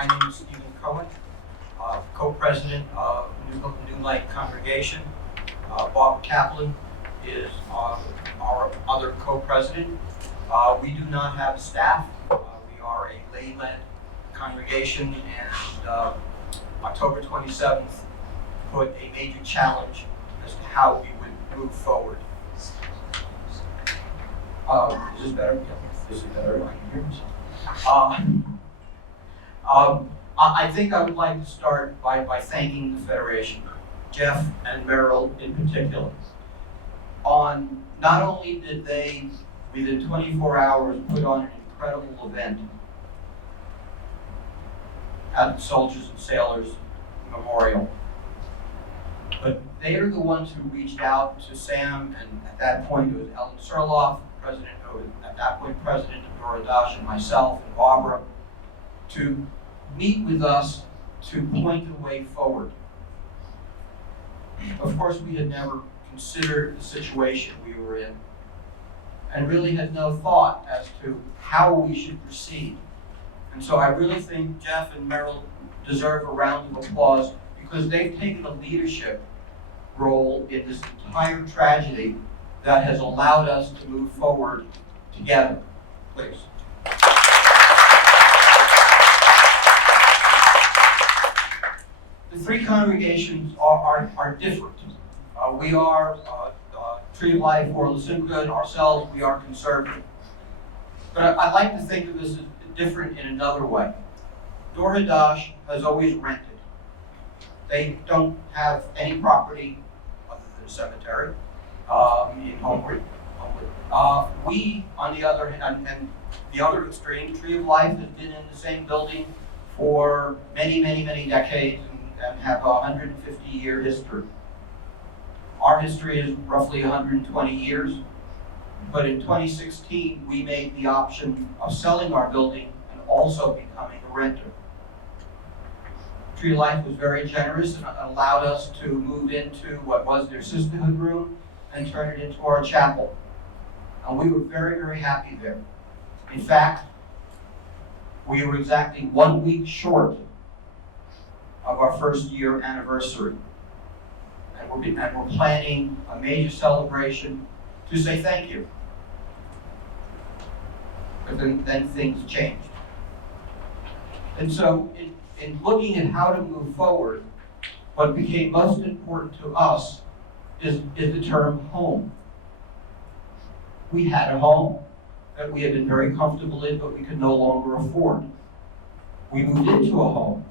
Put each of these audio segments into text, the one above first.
My name is Stephen Cohen, co-president of New Light Congregation. Bob Kaplan is our other co-president. We do not have staff. We are a lay-led congregation, and October 27th put a major challenge as to how we would move forward. Is this better? Yeah, this is better. I can hear myself. I think I would like to start by thanking the Federation, Jeff and Merrill in particular. On not only did they, within 24 hours, put on an incredible event at the Soldiers and Sailors Memorial, but they are the ones who reached out to Sam, and at that point it was Ellen Serloff, at that point President of Dora Dash, and myself and Barbara, to meet with us to point the way forward. Of course, we had never considered the situation we were in, and really had no thought as to how we should proceed. And so I really think Jeff and Merrill deserve a round of applause because they've taken a leadership role in this entire tragedy that has allowed us to move forward together. Please. The three congregations are different. We are Tree of Life, or Good, ourselves, we are conservative. But I like to think of this as different in another way. Dor Hadash has always rented. They don't have any property other than a cemetery in Homewood. We, on the other hand, and the other extreme, Tree of Life has been in the same building for many, many, many decades and have a 150-year history. Our history is roughly 120 years, but in 2016, we made the option of selling our building and also becoming a renter. Tree of Life was very generous and allowed us to move into what was their sisterhood room and turn it into our chapel. And we were very, very happy there. In fact, we were exactly 1 week short of our first year anniversary. And we're planning a major celebration to say thank you. But then things changed. And so in looking at how to move forward, what became most important to us is the term home. We had a home that we had been very comfortable in, but we could no longer afford. We moved into a home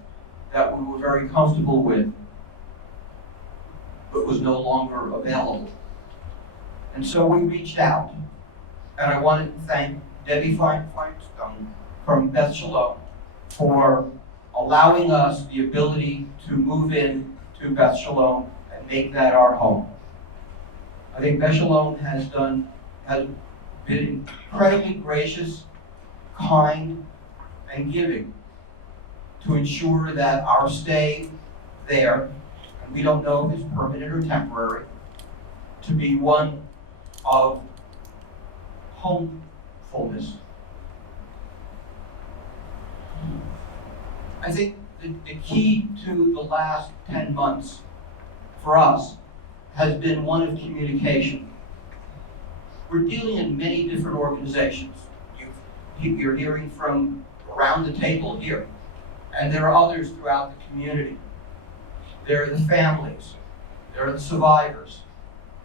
that we were very comfortable with, but was no longer available. And so we reached out, and I wanted to thank Debbie Feinstein from Beth Shalom for allowing us the ability to move in to Beth Shalom and make that our home. I think Beth Shalom has been incredibly gracious, kind, and giving to ensure that our stay there, and we don't know if it's permanent or temporary, to be one of homefulness. I think the key to the last 10 months for us has been one of communication. We're dealing in many different organizations. You're hearing from around the table here, and there are others throughout the community. There are the families, there are the survivors,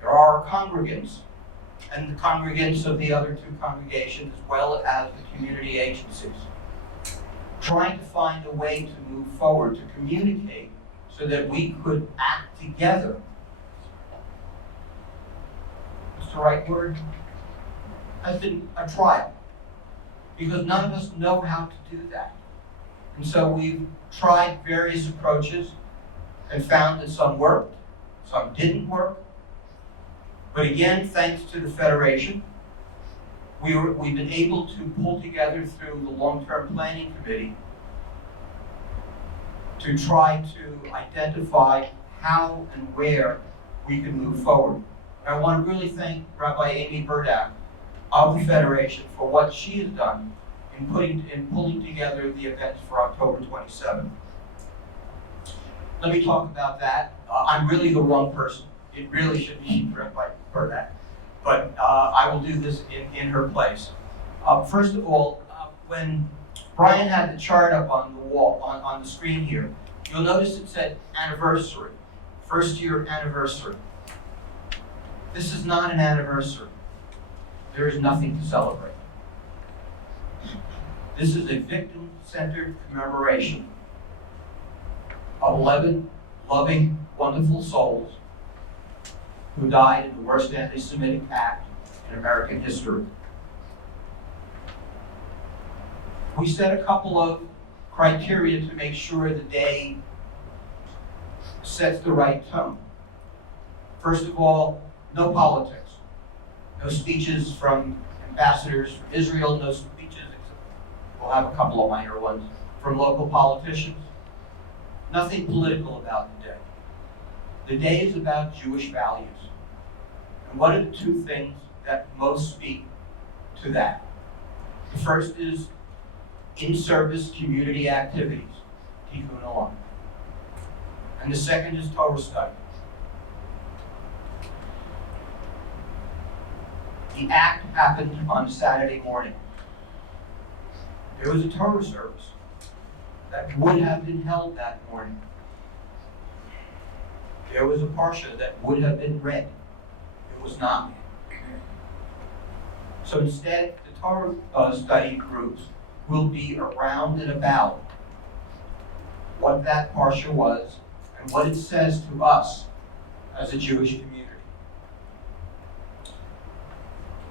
there are our congregants, and the congregants of the other two congregations, as well as the community agencies. Trying to find a way to move forward, to communicate, so that we could act together. What's the right word? Has been a trial, because none of us know how to do that. And so we've tried various approaches and found that some worked, some didn't work. But again, thanks to the Federation, we've been able to pull together through the long-term planning committee to try to identify how and where we can move forward. And I want to really thank Rabbi Amy Burdak of the Federation for what she has done in pulling together the events for October 27th. Let me talk about that. I'm really the wrong person. It really should be for that. But I will do this in her place. First of all, when Brian had the chart up on the wall, on the screen here, you'll notice it said anniversary, first year anniversary. This is not an anniversary. There is nothing to celebrate. This is a victim-centered commemoration of 11 loving, wonderful souls who died in the worst anti-Semitic act in American history. We set a couple of criteria to make sure the day sets the right tone. First of all, no politics. No speeches from ambassadors from Israel, no speeches, we'll have a couple of minor ones, from local politicians. Nothing political about the day. The day is about Jewish values. And what are the two things that most speak to that? The first is in-service community activities, Tikkun Olam. And the second is Torah study. The act happened on Saturday morning. There was a Torah service that would have been held that morning. There was a parsha that would have been read. It was not. So instead, the Torah study groups will be around and about what that parsha was and what it says to us as a Jewish community.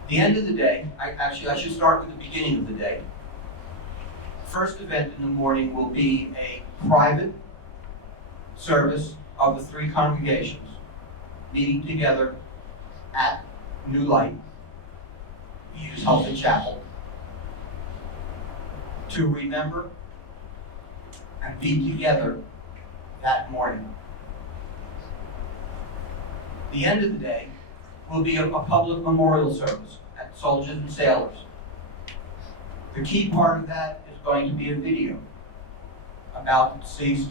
The end of the day, I should start with the beginning of the day. First event in the morning will be a private service of the three congregations meeting together at New Light, we use Healthy Chapel, to remember and be together that morning. The end of the day will be a public memorial service at Soldiers and Sailors. The key part of that is going to be a video about the deceased,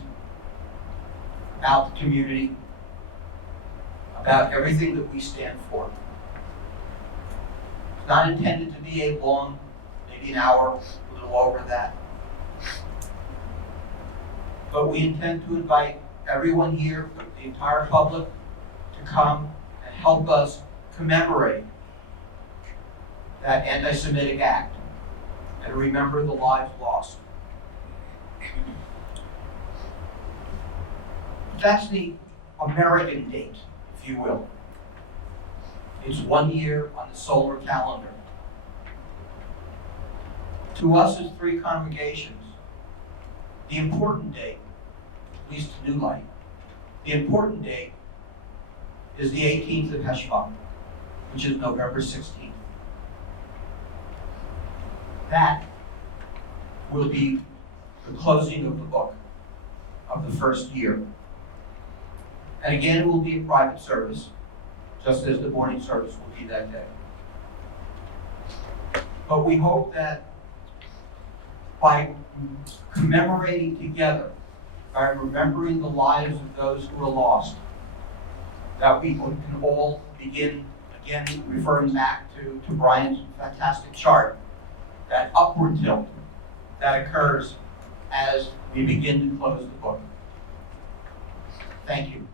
about the community, about everything that we stand for. It's not intended to be a long, maybe an hour, a little over that. But we intend to invite everyone here, the entire public, to come and help us commemorate that anti-Semitic act and remember the lives lost. That's the American date, if you will. It's 1 year on the solar calendar. To us as three congregations, the important date, at least to New Light, the important date is the 18th of Heshvan, which is November 16th. That will be the closing of the book of the first year. And again, it will be a private service, just as the morning service will be that day. But we hope that by commemorating together, by remembering the lives of those who were lost, that we can all begin, again, referring back to Brian's fantastic chart, that upward tilt that occurs as we begin to close the book. Thank you.